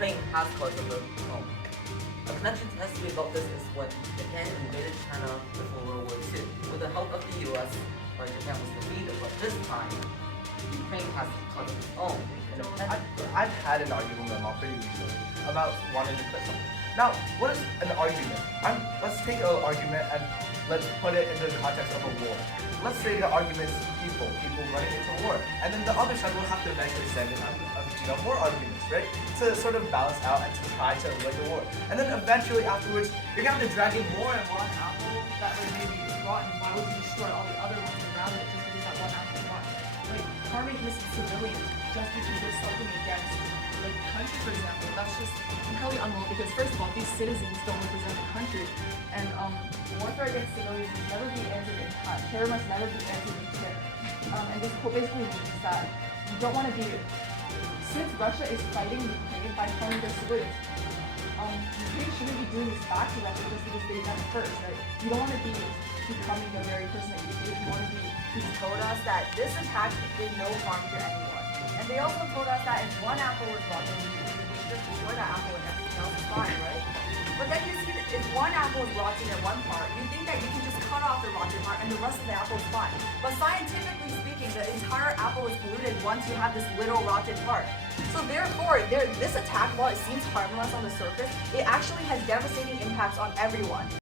Ukraine has caused a little home. A connection to history about this is when Japan invaded China before World War II. With the help of the US, Japan was defeated, but this time, Ukraine has caused its own. I've had an argument with my mom pretty recently about wanting to quit something. Now, what is an argument? Let's take an argument and let's put it into the context of a war. Let's say the argument is people running into war, and then the other side will have to eventually send in more arguments, right? To sort of balance out and to try to avoid the war. And then eventually afterwards, you're gonna have to drag in more and more apple that like maybe is rotten. Why would you destroy all the other ones around it just because that one apple is rotten? Like harming innocent civilians just because they're something against like the country, for example, that's just entirely unwell because first of all, these citizens don't represent the country, and warfare against civilians must never be answered in kind. Terror must never be answered in terror. And this quote basically means that you don't want to be, since Russia is fighting Ukraine by harming their civilians, Ukraine shouldn't be doing this back to Russia just because they done it first, right? You don't want to be becoming the very person that you hate. You want to be. He told us that this attack did no harm to anyone. And they also told us that if one apple was rotten, we just destroy that apple and everything else is fine, right? But then you see that if one apple is rotten in one part, you think that you can just cut off the rotten part and the rest of the apple is fine. But scientifically speaking, the entire apple is polluted once you have this little rotten part. So therefore, this attack, while it seems harmless on the surface, it actually has devastating impacts on everyone.